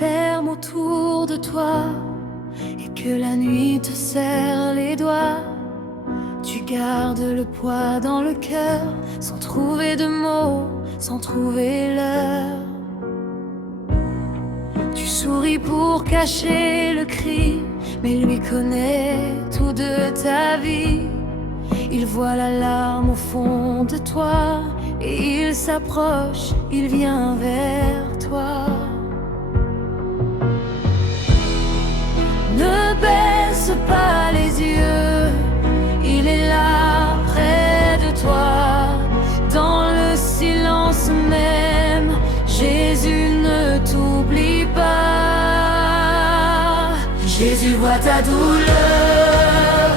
ferme autour de toi et que la nuit te serre les doigts. Tu gardes le poids dans le cœur, sans trouver de mots, sans trouver l'heure. Tu souris pour cacher le cri, mais lui connaît tout de ta vie. Il voit la larme au fond de toi, et il s'approche, il vient vers toi. Ne baisse pas les yeux, il est là près de toi. Dans le silence même, Jésus ne t'oublie pas. Jésus voit ta douleur,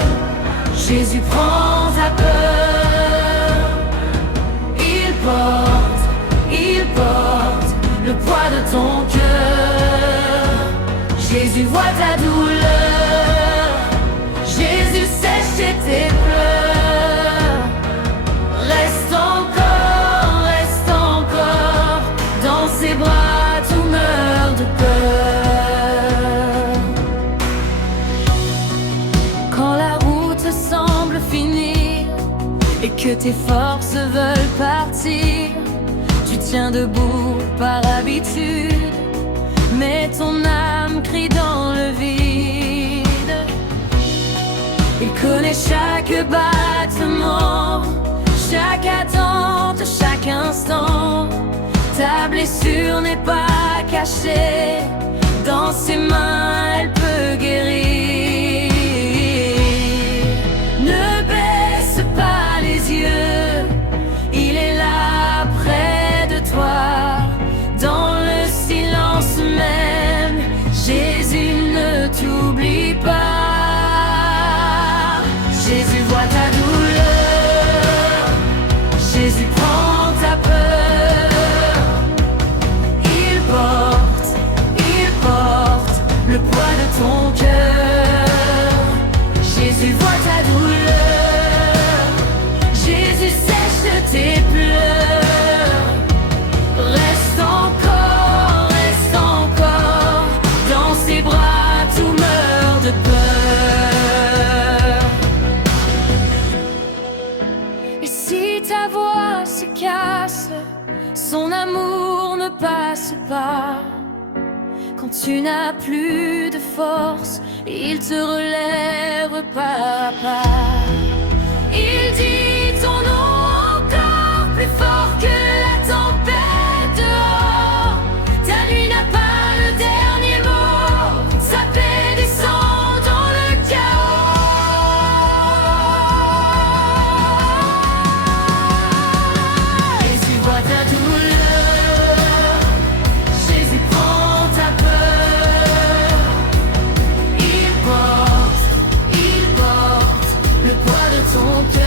Jésus prend ta peur. Il porte le poids de ton cœur. Jésus voit ta douleur, Jésus sèche tes pleurs. Reste encore, dans ses bras tout meurt de peur. Quand la route semble finir et que tes forces veulent partir, tu tiens debout par habitude, mais ton âme crie dans le vide. Il connaît chaque battement, chaque attente, chaque instant. Ta blessure n'est pas cachée, dans ses mains elle peut guérir. Ne baisse pas les yeux, il est là près de toi. Dans le silence même, Jésus ne t'oublie pas. Jésus voit ta douleur, Jésus prend ta peur. Il porte le poids de ton cœur. Jésus voit ta douleur, Jésus sèche tes pleurs. Reste encore, dans ses bras tout meurt de peur. Et si ta voix se casse, son amour ne passe pas. Quand tu n'as plus de force, il te relève pas à pas. Il dit ton nom encore plus fort que la tempête dehors. Ta nuit n'a pas le dernier mot, sa paix descend dans le chaos. Jésus voit ta douleur, Jésus prend ta peur. Il porte le poids de ton cœur.